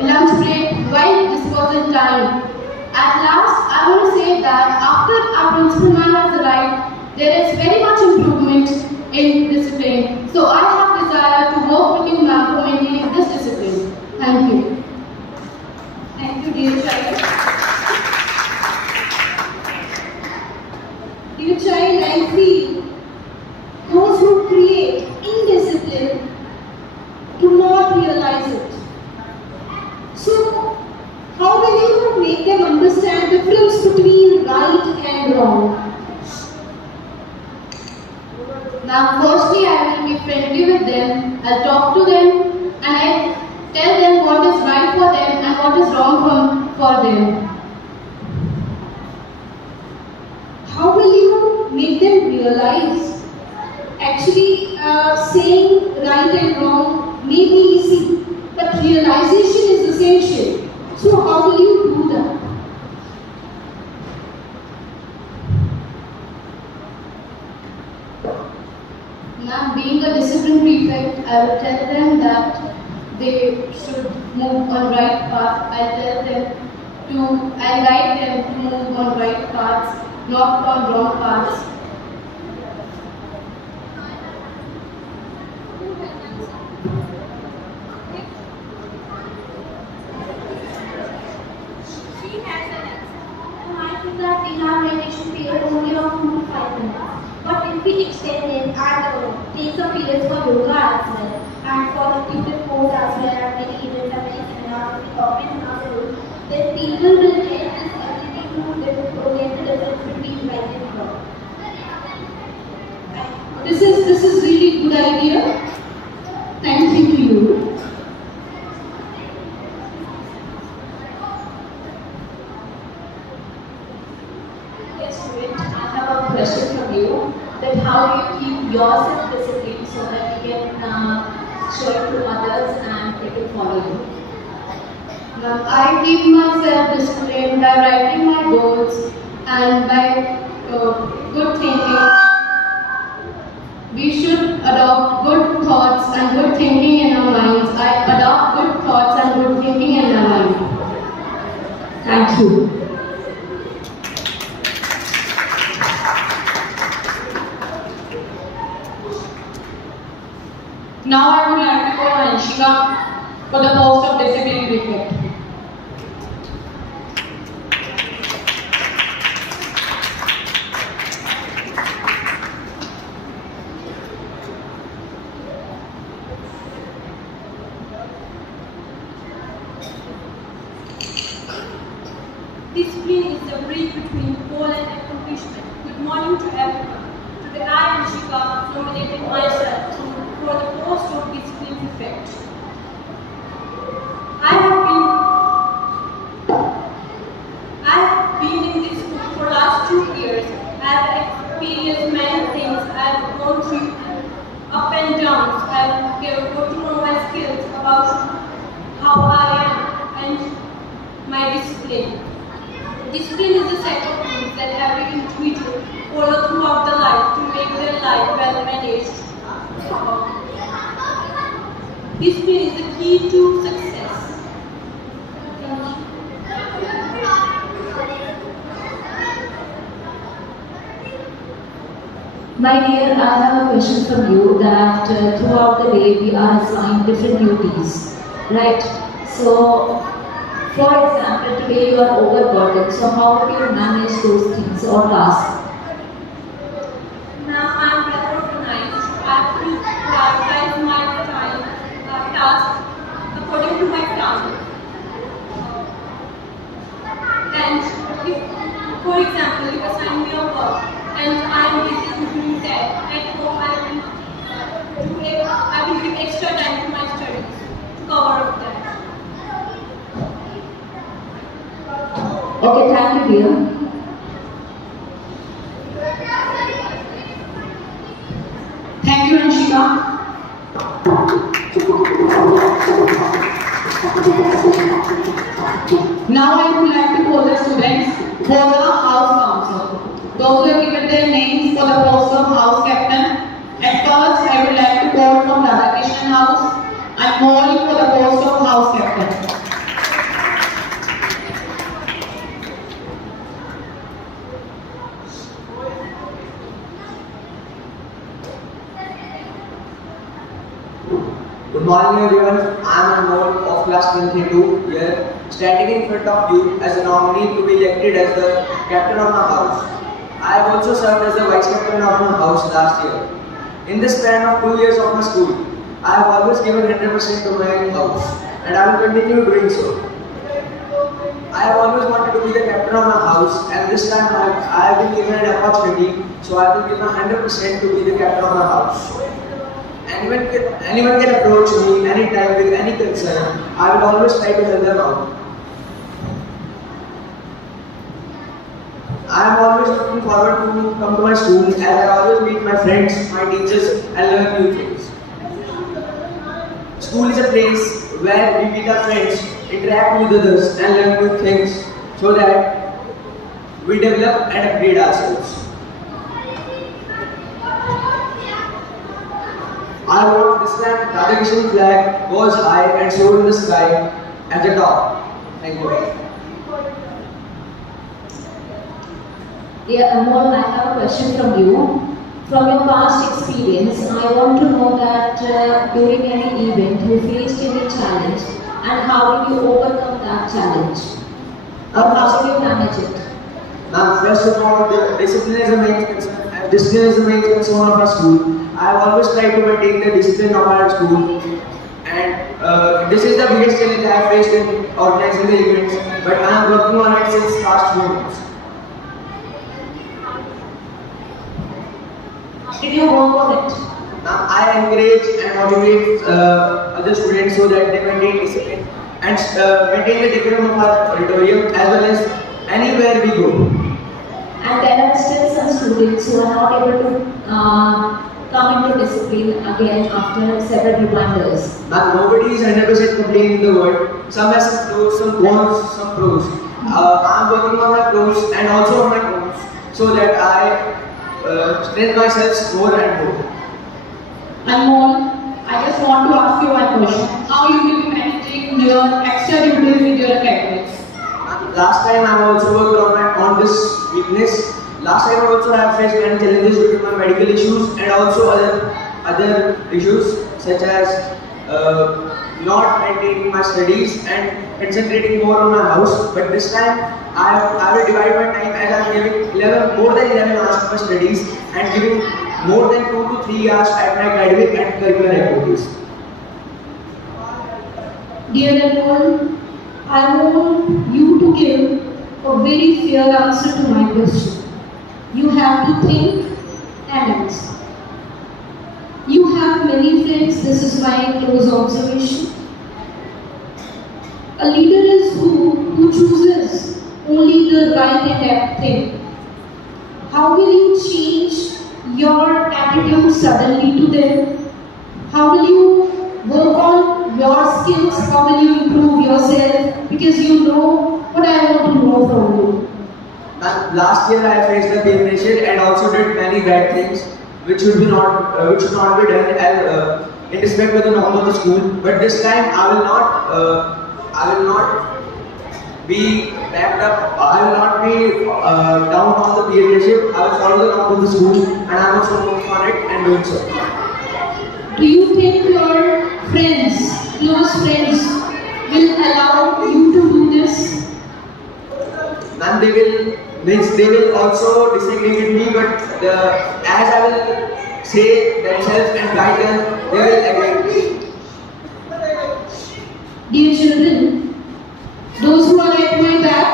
lunch break while this was in time. At last, I want to say that after our principal ma'am has arrived, there is very much improvement in discipline. So I have desire to work with you ma'am for maintaining this discipline. Thank you. Thank you, dear child. Dear child, I feel those who create indiscipline do not realize it. So, how will you make them understand the difference between right and wrong? Now, firstly, I will be friendly with them. I'll talk to them and I'll tell them what is right for them and what is wrong for them. How will you make them realize? Actually, saying right and wrong may be easy, but realization is essential. So, how will you do that? Now, being a discipline prefect, I will tell them that they should move on right path. I'll guide them to move on right paths, not on wrong paths. I think that we have meditation period only of 2 to 5 minutes. But if we extend it and take some periods for yoga as well, and for the tutor course as well, and many events and many seminars we organize in our school, then people will get this ability to get the difference between right and wrong. This is really good idea. Thank you to you. Yes, Sumit, I have a question from you. That how do you keep yourself disciplined so that you can show it to others and they can follow you? Now, I keep myself disciplined by writing my goals and by good thinking. We should adopt good thoughts and good thinking in our minds. I adopt good thoughts and good thinking in my mind. Thank you. Now I would like to call Anshika for the post of discipline prefect. Discipline is the bridge between goal and accomplishment. Good morning to everyone. Today I, Anshika, nominated myself for the post of discipline prefect. I have been in this school for last 2 years. I have experienced many things. I have gone through up and downs. I have got to know my skills about how I am and my discipline. Discipline is a set of rules that every individual follow throughout the life to make their life well managed. Discipline is the key to success. My dear, I have a question from you that throughout the day we are assigned different duties, right? So, for example, today you are overburdened, so how do you manage those things or tasks? Now I am well organized. I have to prioritize my time, tasks according to my time. And if, for example, you assign me a work and I am busy doing that, at home I will give extra time to my studies to cover up that. Okay, thank you, dear. Thank you, Anshika. Now I would like to call the students for the House Council. Those who have given their names for the post of House Captain. At first, I would like to call from Radhakrishnan House and Molly for the post of House Captain. I am a mole of class 22 here, standing in front of you as a nominee to be elected as the captain of my house. I have also served as the vice captain of my house last year. In the span of 2 years of my school, I have always given 100% to my house, and I will continue doing so. I have always wanted to be the captain of my house, and this time I have been given an opportunity, so I will give my 100% to be the captain of my house. Anyone can approach me anytime with any concern. I will always try to help them out. I am always looking forward to come to my school, as I always meet my friends, my teachers, and learn new things. School is a place where we meet our friends, interact with others, and learn new things so that we develop and upgrade ourselves. I want this time Radha Krishna flag goes high and soared in the sky at the top. Thank you. Yeah, Amol, I have a question from you. From your past experience, I want to know that during any event you faced any challenge and how did you overcome that challenge? Or how did you manage it? Now, first of all, the discipline is the main concern. Discipline is the main concern of our school. I have always tried to maintain the discipline of our school, and this is the biggest challenge I have faced in organizing the events. But I am working on it since last 2 months. Did you work on it? Now, I encourage and motivate other students so that they maintain discipline and maintain the decorum of our auditorium as well as anywhere we go. And there are still some students who are not able to come into discipline again after several reminders. Now, nobody is 100% complete in the world. Some have some pros, some cons, some pros. I am working on my pros and also on my cons so that I strengthen myself more and more. Anmol, I just want to ask you one question. How you will be managing your extra duties with your academics? Last time I also worked on this weakness. Last time I also have faced many challenges due to my medical issues and also other issues such as not maintaining my studies and concentrating more on my house. But this time I will divide my time as I am giving more than 11 hours to my studies and giving more than 2 to 3 hours at my academic and curricular activities. Dear Anmol, I want you to give a very fair answer to my question. You have to think and answer. You have many friends, this is my close observation. A leader is who chooses only the right and apt thing. How will you change your attitude suddenly to them? How will you work on your skills? How will you improve yourself? Because you know what I want to know from you. Last year I faced the peer pressure and also did many bad things which should not be done as, in respect to the norm of the school. But this time I will not be backed up. I will not be down on the peer pressure. I will follow the norm of the school and I am also working on it and doing so. Do you think your friends, close friends, will allow you to do this? And they will also disagree with me, but as I will say themselves and guide them, they will agree. Dear children, those who are at my back,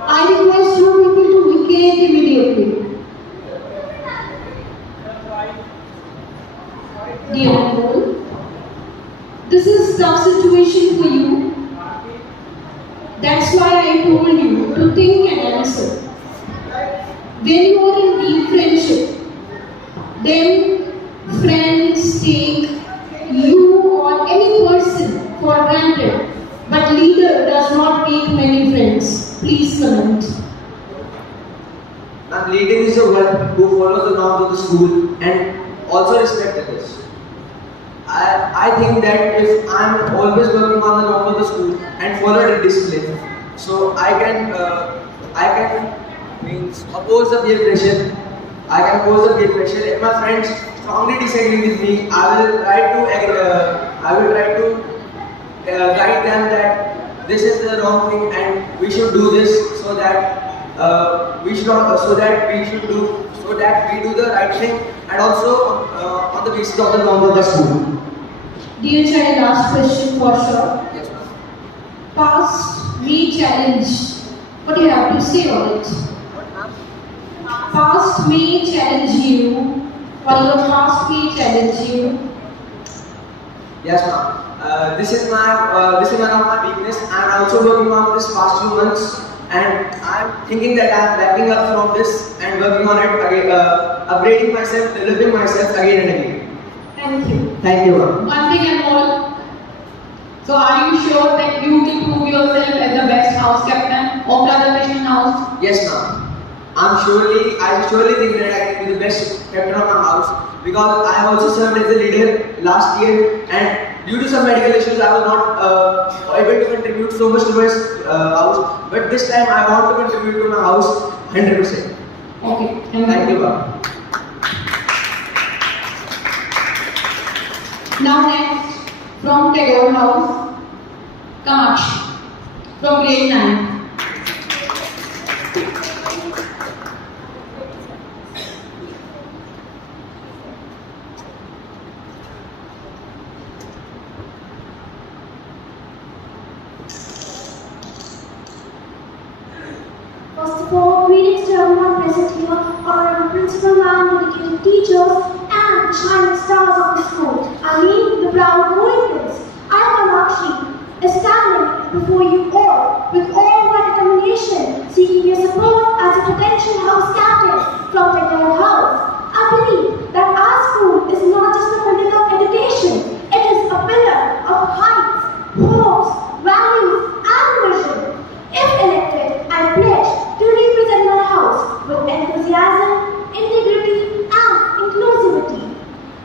I request you people to vacate immediately. Dear Anmol, this is tough situation for you. That's why I told you to think and answer. When you are in deep friendship, then friends take you or any person for granted, but leader does not make many friends. Please comment. And leader is the one who follows the norms of the school and also respect others. I think that if I am always working on the norm of the school and follow the discipline, so I can oppose the peer pressure. I can oppose the peer pressure. If my friends strongly disagree with me, I will try to this is the wrong thing and we should do this so that we should not, so that we do the right thing, and also on the basis of the norms of the school. Dear child, last question for sure. Yes, ma'am. Past may challenge. What do you have to say on it? Past may challenge you, or your past may challenge you. Yes, ma'am. This is one of my weakness. I'm also working on this past few months, and I'm thinking that I'm wrapping up from this and working on it again, upgrading myself, developing myself again and again. Thank you. Thank you, ma'am. One thing and more. So are you sure that you will prove yourself as the best house captain of Radha Mission House? Yes, ma'am. I surely think that I can be the best captain of my house, because I have also served as a leader last year, and due to some medical issues I was not able to contribute so much to my house. But this time I want to contribute to my house 100%. Okay, Thank you, ma'am. Now next, from Tagore House, Kamakshi, from grade 9. First of all, greetings to everyone present here, honorable principal ma'am, dedicated teachers, and the shining stars of the school. I mean, the proud Goenkans. I, Kamakshi, is standing before you all with all my determination, seeking your support as a potential house captain from the Tagore House. I believe that our school is not just a building of education; it is a pillar of heights, hopes, values, and vision. If elected, I pledge to represent my house with enthusiasm, integrity, and inclusivity.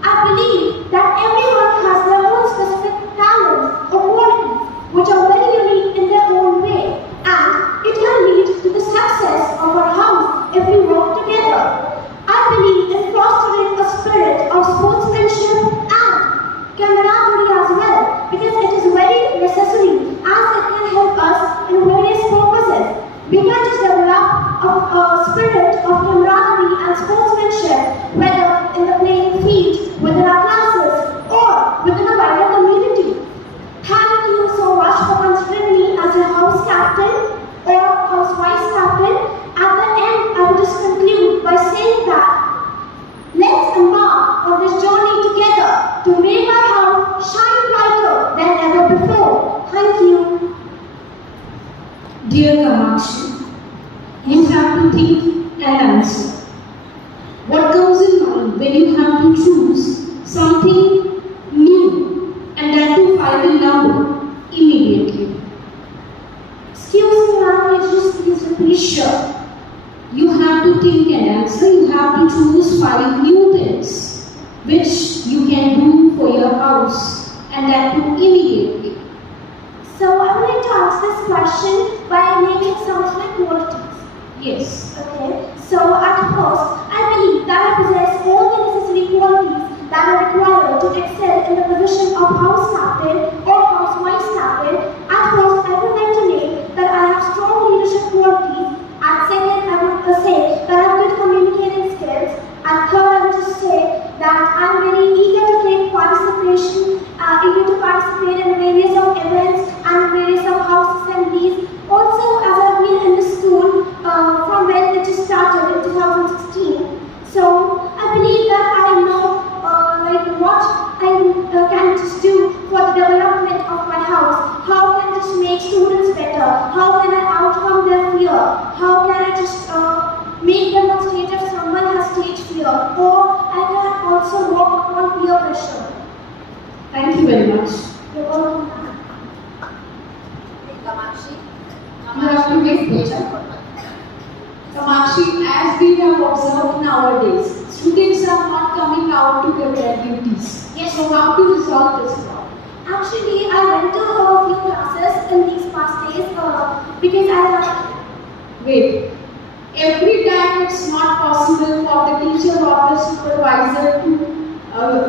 I believe that everyone has their own specific talents or qualities which are very unique in their own way, and it can lead to the success of our house if we work together. I believe in fostering a spirit of sportsmanship and camaraderie as well, because it is very necessary as it can help us in various purposes. We can just develop a spirit of camaraderie and sportsmanship, whether in the playing field, within our classes, or within a wider community. Thank you so much for considering me as a house captain or house vice captain. At the end, I will just conclude by saying that let's embark on this journey together to make our house shine brighter than ever before. Thank you. Dear Kamakshi, you have to think and answer. What comes in mind when you have to choose something new, and that too 5 in number, immediately? Excuse me, ma'am, can you just please repeat? Sure. You have to think and answer. You have to choose 5 new things which you can do for your house, and that too immediately. So I would like to answer this question by naming some of my qualities. Yes. Okay. So at first, I believe that I possess all the necessary qualities that are required to excel in the position of house captain or house vice captain. At first, I would like to name that I have strong leadership qualities. At second, I would say that I have good communicating skills. At third, I would just say that I'm very eager to take participation, eager to participate in various of events and various of house assemblies. Also, as I've been in the school from when it just started in 2016. So I believe that I know what I can just do for the development of my house. How can I just make students better? How can I overcome their fear? How can I just make them on stage if someone has stage fear? Or I can also work on peer pressure. Thank you very much. You're welcome. You have to make picture. Kamakshi, as we have observed nowadays, students are not coming out to get their duties. Yes. So how to resolve this problem? Actually, I went to a few classes in these past days because I have. Wait. Every time it's not possible for the teacher or the supervisor to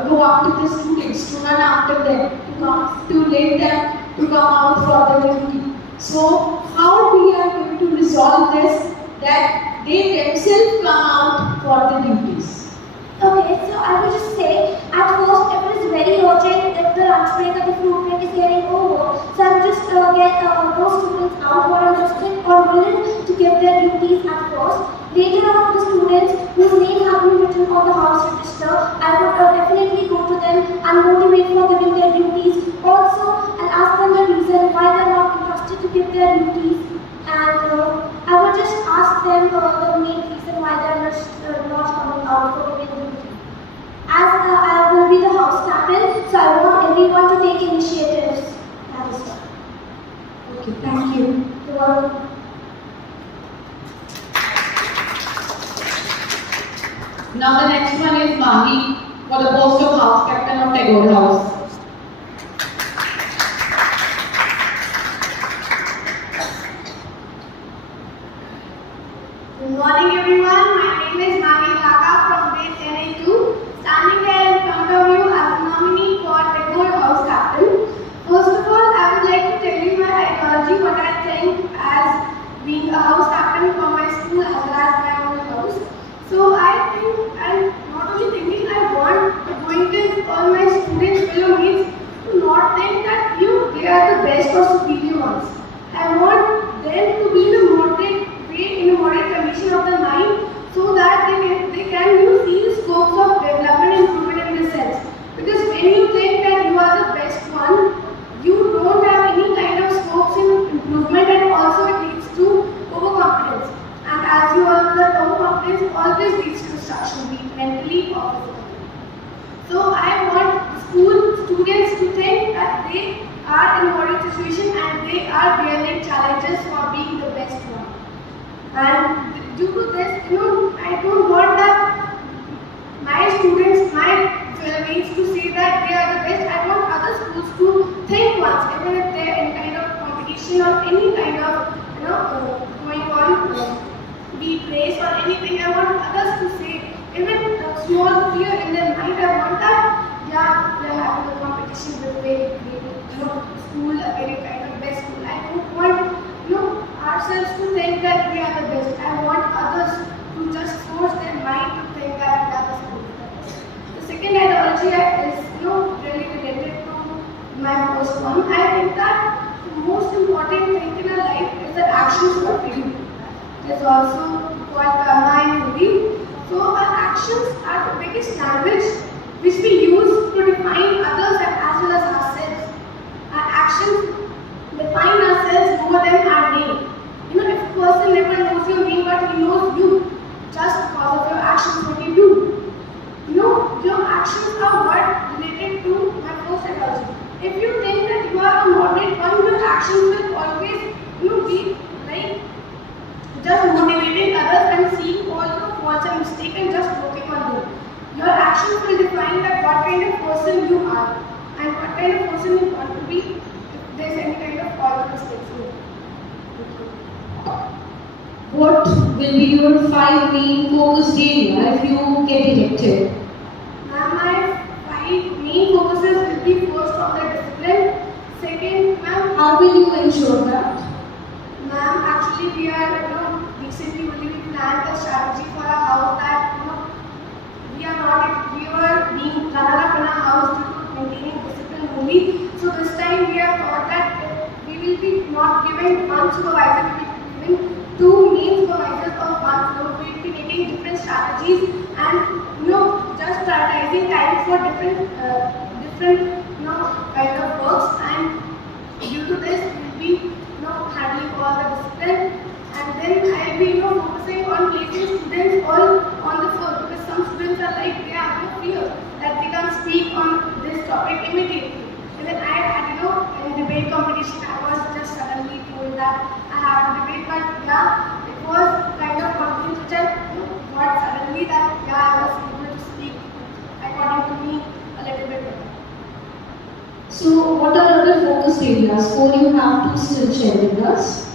go after the students, to run after them, to let them to come out for the duty. So how we are going to resolve this, that they themselves come out for the duties? Okay, so I would just say, at first if it is very urgent, if the lunch break or the fruit break is getting over, so I would just get those students out who are interested or willing to give their duties at first. Later on, the students whose name have been written on the house register, I would definitely go to them and motivate for giving their duties. Also, I'll ask them the reason why they are not interested to give their duties. And I would just ask them the main reason why they are not coming out for giving duties. As I will be the house captain, so I want everyone to take initiatives. That is all. Okay, thank you. You're welcome. Now the next one is Mahi for the post of house captain of Tagore House. Good morning everyone, my name is Mahi Dhaka from grade 10A2, standing here in front of you as a nominee for Tagore House Captain. First of all, I would like to tell you my ideology, what I think as being a house captain for my school as well as my own house. So I think, and not only thinking, I want the Goenkans, all my students, fellow mates, to not think that they are the best or superior ones. I want them to be in a moderate way, in a moderate condition of the mind, so that they can see the scopes of development and improvement in this sense. Because when you think that you are the best one, you don't have any kind of scopes in improvement, and also it leads to overconfidence. And as you all know, that overconfidence always leads to destruction, be it mentally or physically. So I want school students to think that they are in a moderate situation and they are bearing challenges for being the best one. And due to this, I don't want that my students, my fellow mates to say that they are the best. I want other schools to think once, even if they are in kind of competition or any kind of going on, be it race or anything. I want others to say, even a small fear in their mind. I want that we are having a competition with very great, school, a very kind of best school. I don't want ourselves to think that we are the best. I want others to just force their mind to think that we are the school. The second ideology is really related to my first one. I think that the most important thing in our life is the actions what we do. There's also called karma in Hindi. So our actions are the biggest language which we use to define others and as well as ourselves. Our actions define ourselves more than our name. If a person never knows your name but he knows you just because of your actions, what you do. Your actions are what related to my first ideology. If you think that you are a moderate one, your actions will always be like just motivating others and seeing all the faults and mistakes and just working on them. Your actions will define that what kind of person you are and what kind of person you want to be if there's any kind of fault or mistakes in you. What will be your 5 main focus area if you get elected? Ma'am, my 5 main focuses will be first on the discipline. Second, ma'am, How will you ensure that? ma'am, actually we are recently only planned a strategy for our house that we were being run up in our house due to maintaining discipline only. So this time we have thought that we will be not giving one supervisor, we will be giving 2 main supervisors of one floor. We will be making different strategies and just prioritizing time for different kind of works, and due to this we will be handling all the discipline, and then I will be focusing on placing students all on the floor, because some students are like they have no fear that they can speak on this topic immediately. Even I had in debate competition I was just suddenly told that I have to debate, but it was kind of confidence which I got suddenly that I was able to speak according to me a little bit better. So, what are other focus areas? 4 you have to still share with us.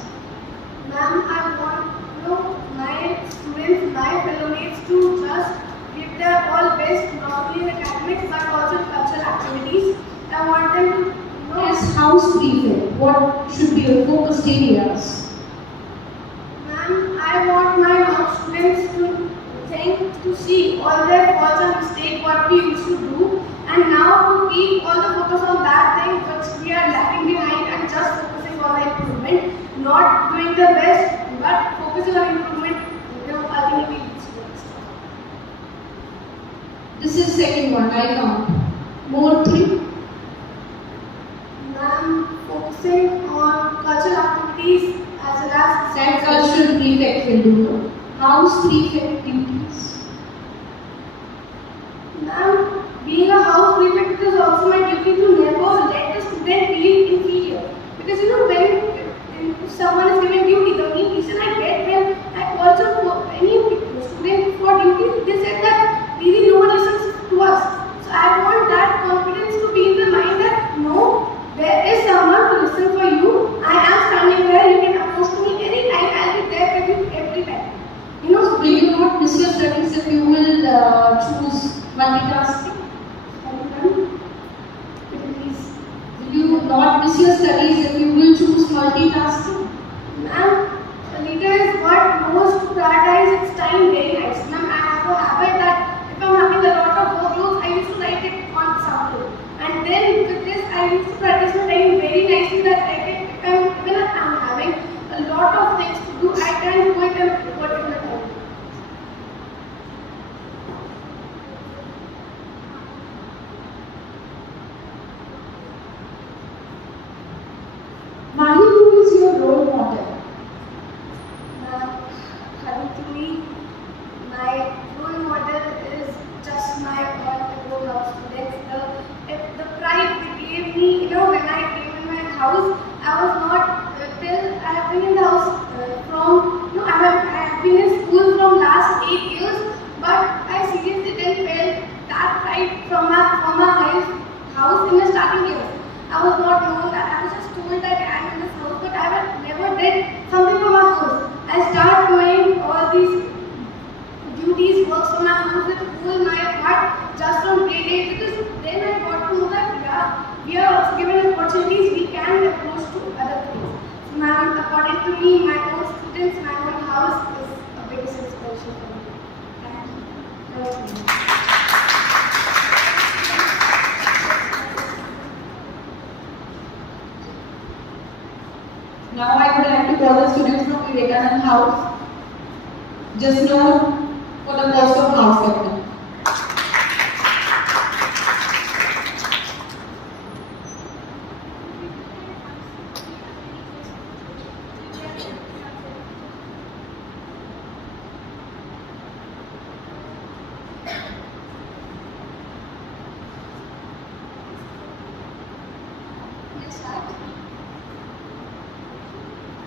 Ma'am, I want my students, my fellow mates to just give their all best, not only in academics but also in cultural activities. I want them to as house prefect, what should be your focus areas? Ma'am, I want my students to see all their faults and mistakes what we used to do, and now to keep all the focus on that thing which we are lacking behind and just focusing on the improvement, not doing the best but focusing on improvement, ultimately leads to the best. This is second one, I count. More three. Ma'am, focusing on cultural activities as well as That cultural prefect will do. House prefect duties. Ma'am, being a house prefect, it is also my duty to never let the student feel inferior. Because when if someone is given duty, the main reason I get when I also for any student for duty, they said that really no one listens to us. So I want that confidence to be in the mind that no, there is someone to listen for you. I am standing there, you can approach to me anytime, I'll be there with you every time. Do you not miss your studies if you will choose multitasking? Will you not miss your studies if you will choose multitasking? Ma'am, a leader is what knows to prioritize its time very nicely. Ma'am, I have a habit that if I'm having a lot of workloads, I used to write it on something. And then with this, I used to prioritize my time very nicely that I can, even if I'm having a lot of things to do, I can do it in a particular time. Mahi, who is your role model? According to me, my role model is just my all of students. The pride they gave me, when I came in my house, I was not till I have been in the house I have been in school from last 8 years, but I seriously didn't feel that pride from my house in the starting years. I was not known that I was just told that I am in this house, but I never did something for my house. I started doing all these duties, works for my house with all my heart just from grade 8, because then I got to know that we are also given opportunities, we can approach to other things. So ma'am, according to me, my own students, my own house is a biggest inspiration for me. Thank you. Now I would like to call the students from Goenkan House, just known for the post of house captain.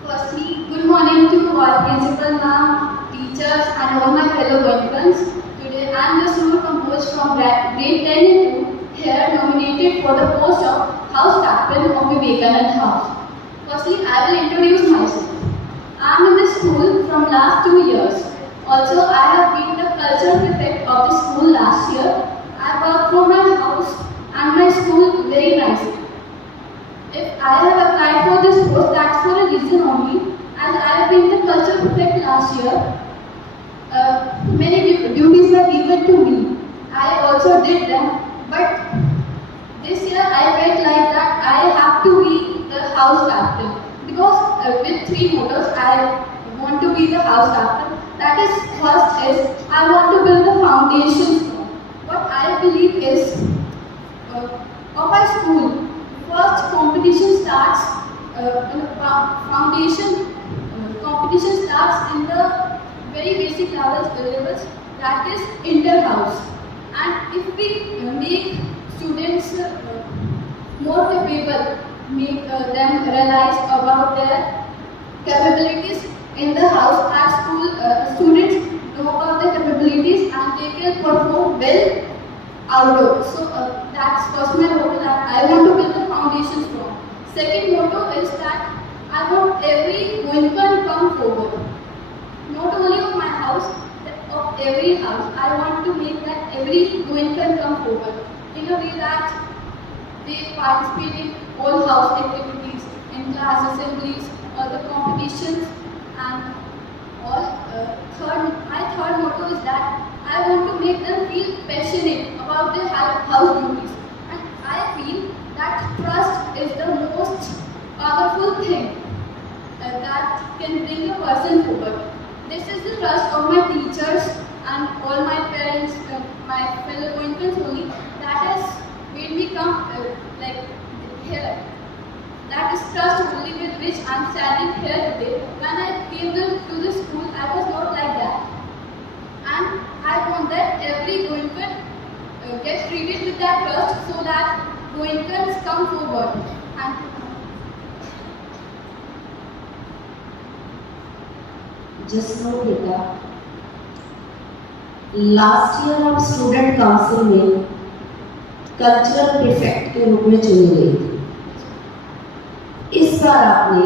Firstly, good morning to all principal ma'am, teachers and all my fellow Goenkans. Today I am the student composed from grade 10 into here nominated for the post of house captain of Goenkan House. Firstly, I will introduce myself. I am in this school from last 2 years. Also, I have been the culture prefect of the school last year. I work for my house and my school very nicely. If I have applied for this post, that's for a reason only, as I have been the culture prefect last year. Many duties were given to me. I also did them, but this year I felt like that I have to be the house captain, because with 3 mottos I want to be the house captain. That is, first is I want to build the foundations. What I believe is of my school. First, competition starts competition starts in the very basic levels, that is inter-house. And if we make students more capable, make them realize about their capabilities in the house, as school students know about their capabilities and they can perform well outdoors. So that's first my motto, that I want to build the foundation strong. Second motto is that I want every Goenkan come forward. Not only of my house, but of every house. I want to make that every Goenkan come forward in a way that they participate in all house activities, in class assemblies, all the competitions, and all. My third motto is that I want to make them feel passionate about their house duties, and I feel that trust is the most powerful thing that can bring a person forward. This is the trust of my teachers and all my parents, my fellow Goenkans only, that has made me come like here. That is trust only with which I am standing here today. When I came to the school, I was not like that. And I want that every Goenkan gets treated with that trust so that Goenkans come forward. And just know बेटा, last year आप student council में cultural prefect के रूप में चुनी गई थी। इस बार आपने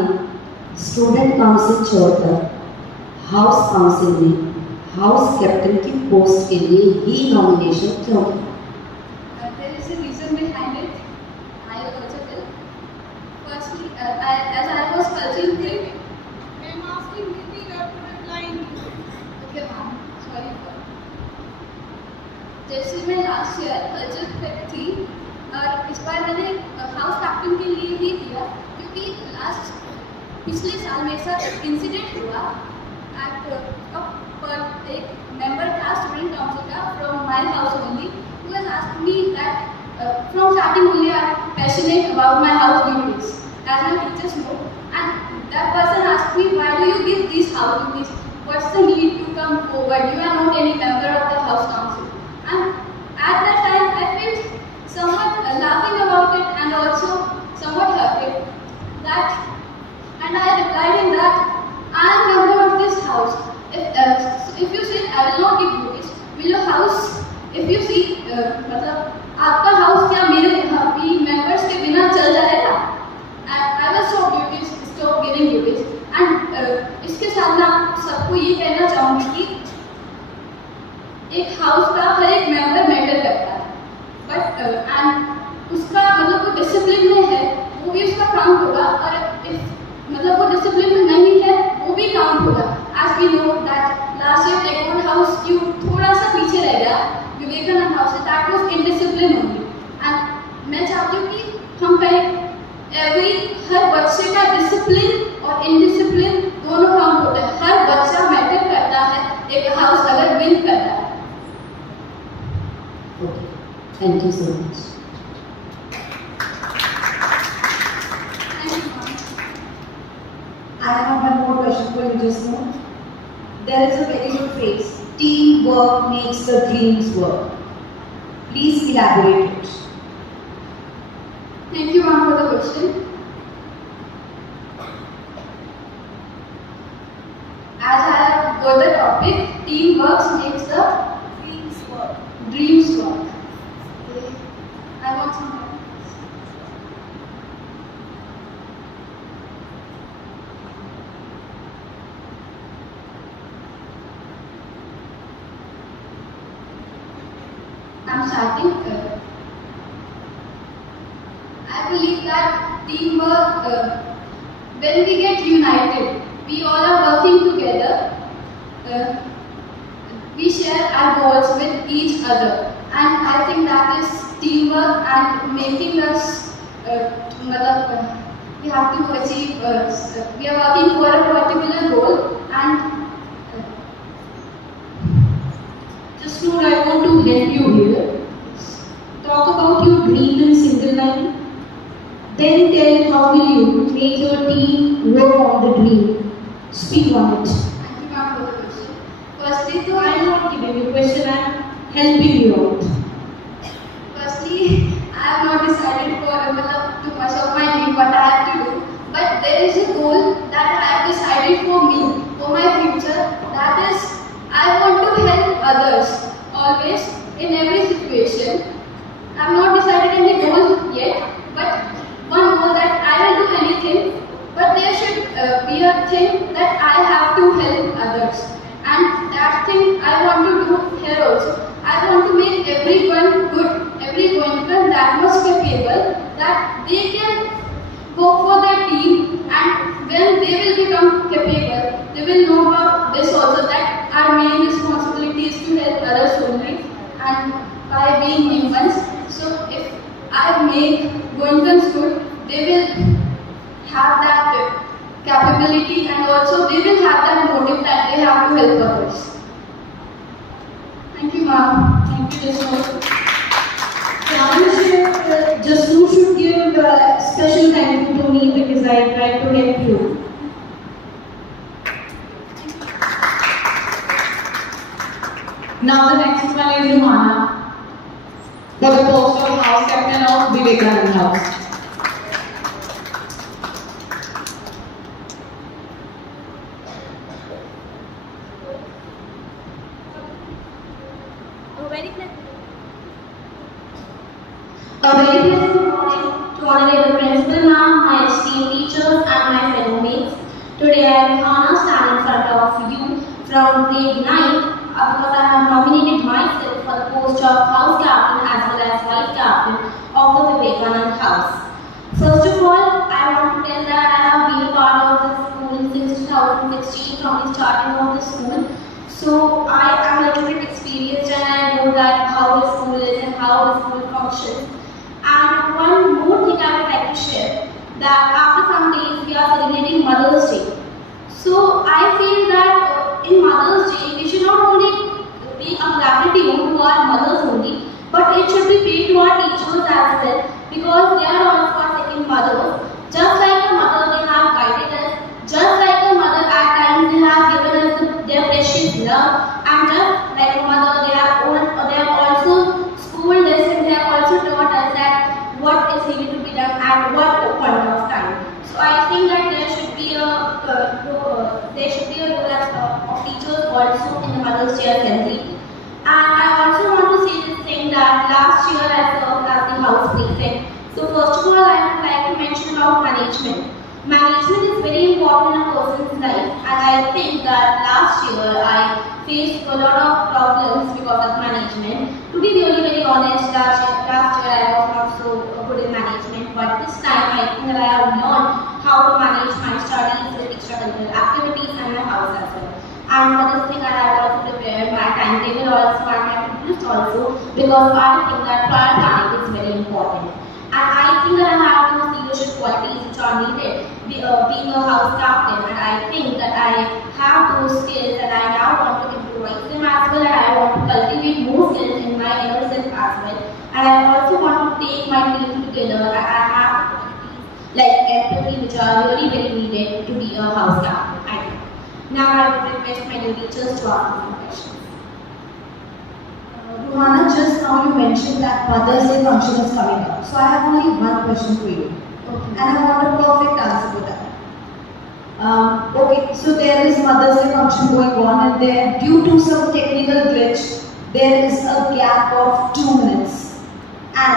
स्टूडेंट काउंसिल छोड़कर हाउस काउंसिल में हाउस कैप्टन की पोस्ट के लिए ही नॉमिनेशन क्यों की? there is a reason behind it. I will also tell. Firstly, as I was cultural thing, I'm asking Niti not to reply. okay ma'am, sorry for. जैसे मैं last year cultural prefect थी और इस बार मैंने house captain के लिए ही दिया, क्योंकि पिछले साल मेरे साथ एक इंसिडेंट हुआ एट एक मेंबर था स्टूडेंट काउंसिल का from my house only, who has asked me that from starting only I am passionate about my house duties, as my teachers know, and that person asked me, why do you give these house duties? What's the need to come forward? You are not any member of the house council. And at that time I felt somewhat laughing about it and also somewhat hurted. And I replied in that I am member of this house. If you say I will not give you this, will your house, if you see मतलब आपका house क्या मेरे members के बिना चल जाएगा? I will stop giving you this. And इसके साथ मैं आप सबको ये कहना चाहूँगी कि एक हाउस का हर एक मेंबर मैटर करता है, बट एंड उसका मतलब वो डिसिप्लिन में है वो भी उसका काउंट होगा, और मतलब वो डिसिप्लिन में नहीं है वो भी काउंट होगा। As we know that last year टेकवर्ड हाउस क्यों थोड़ा सा पीछे रह गया विवेकानंद हाउस से, that was indiscipline only. And मैं चाहती हूँ कि हम कहें हर बच्चे का डिसिप्लिन और इनडिसिप्लिन दोनों काउंट होता है, हर बच्चा मैटर करता है एक हाउस अगर विन करता है। Thank you so much. I have one more question for you just now. There is a very good phrase, teamwork makes the dreams work. Please elaborate it. Thank you ma'am for the question. As I have got the topic, teamwork makes the Dreams work. dreams work. I want some help. I'm starting. I believe that teamwork, when we get united, we all are working together, we share our goals with each other, and I think that is teamwork and making us we have to achieve, we are working for a particular goal, and Just know I want to help you here. Talk about your dream in single line. Then tell how will you make your team work on the dream. Speak on it. thank you ma'am for the question. Firstly, to I am not giving you a question, I am helping you out. Firstly, I have not decided for too much of my dream what I have to do, but there is a goal that I have decided for me, for my future. That is, I want to help others always in every situation. I have not decided any goal yet, but one goal that I will do anything, but there should be a thing that I have to help others, and that thing I want to do here also. I want to make everyone good, every Goenkan that much capable that they can hope for their team, and when they will become capable, they will know about this also, that our main responsibility is to help others only and by being humans. So if I make Goenkan good, they will have that capability, and also they will have that motive that they have to help others. Thank you, ma'am. Thank you, just Just you should give special thank you to me because I tried to help you. Now the next one is Ruhana for the post of House Captain of Vivekanand House. A very pleasant good morning to Honorable Principal Ma'am, my esteemed teachers and my fellow mates. Today I am honored standing in front of you from grade 9 because I have nominated myself for the post of House Captain as well as Vice Captain of the Vivekanand House. First of all, I want to tell that I have been a part of the school since 2016 from the starting of the school. So I am a little bit experienced and I know that how the school is and how the school functions. And one more thing I would like to share, that after some days we are celebrating Mother's Day. So I feel that in Mother's Day we should not only pay a gratitude to our mothers only, but it should be paid to our teachers as well, because they are also our second mothers. Just like a mother, they have guided us. Just like a mother, at times they have given us their precious love, and just like a mother, they have also schooled us and they have also taught us that what is needed to be done at what point of time. So I think that there should be a role of teachers also in the Mother's Day Assembly. And I also want to say this thing that last year I served as the House Prefect. So first of all, I would like to mention about management. Management is very important in a person's life, and I think that last year I faced a lot of problems because of management. To be really very honest, last year I was not so good in management, but this time I think that I have learned how to manage my studies, extracurricular activities and my house as well. And for this thing I have also prepared my timetable also and my to-do list also, because I think that prior planning is very important. And I think that I have those leadership qualities which are needed, being a house captain, and I think that I have those skills and I now want to improvise them as well, and I want to cultivate more skills in my inner self as well. And I also want to take my team together, and I have qualities like empathy which are really very needed to be a house captain, I think. Now I would request my new teachers to ask me questions. Ruhana, just now you mentioned that Mother's Day function is coming up. So I have only one question for you. Okay. And I want a perfect answer to that. Okay, so there is Mother's Day function going on, and there, due to some technical glitch, there is a gap of 2 minutes. And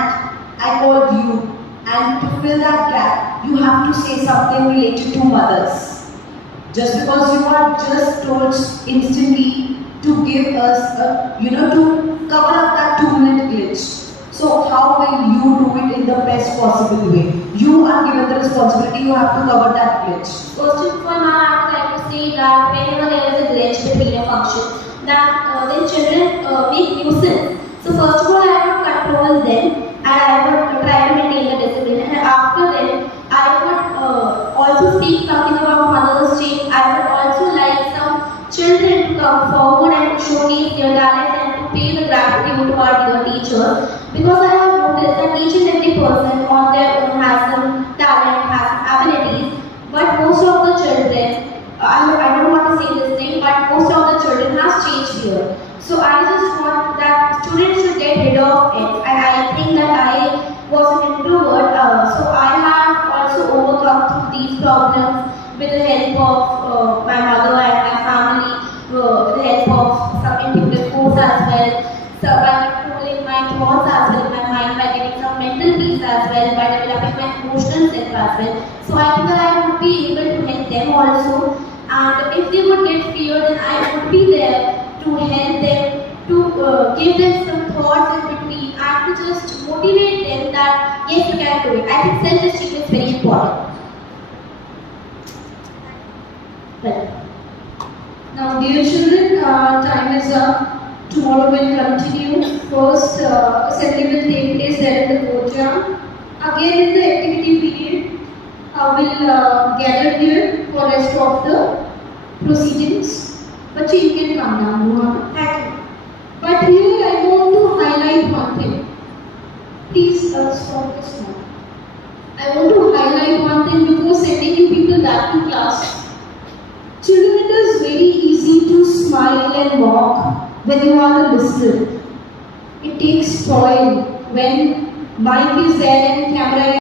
I called you, and to fill that gap, you have to say something related to mothers. Just because you are just told instantly to give us, to cover up that 2-minute glitch. So how will you do it in the best possible way? You are given the responsibility, you have to cover that glitch. First of all, now I would like to say that whenever there is a glitch between a function, that then children make nuisance. So first of all, I would control them and I would try to maintain the discipline. And after that, I would also speak something about Mother's Day. I would also like some children to come forward and to showcase their talent and to pay the gratitude to our dear teachers. Because I have noticed that each and every person on their own has some talent, has some abilities, but most of the children, I don't want to say this thing, but most of the children has changed here. So I just want that students should get rid of it, and I think that I was an introvert, so I have also overcome through these problems with the help of my mother and my family, with the help of some intuitive course as well, so by controlling my thoughts as well in my mind, by getting some mental peace as well, by developing my emotional self as well. So I think that I would be able to help them also, and if they would get fear, then I would be there to help them, to give them some thoughts in between, and to just motivate them that yes, you can do it. I think self-esteem is very important. Dear children, time is up. Tomorrow will continue. First assembly will take place there in the courtyard. Again in the activity period, I will gather here for rest of the proceedings. But you can come down, Mohammed. Thank you. But here I want to highlight one thing. Please stop this now. I want to highlight one thing before sending you people back to class. Children, it is very easy to smile and walk when you are a listener. It takes toil when mic is there and camera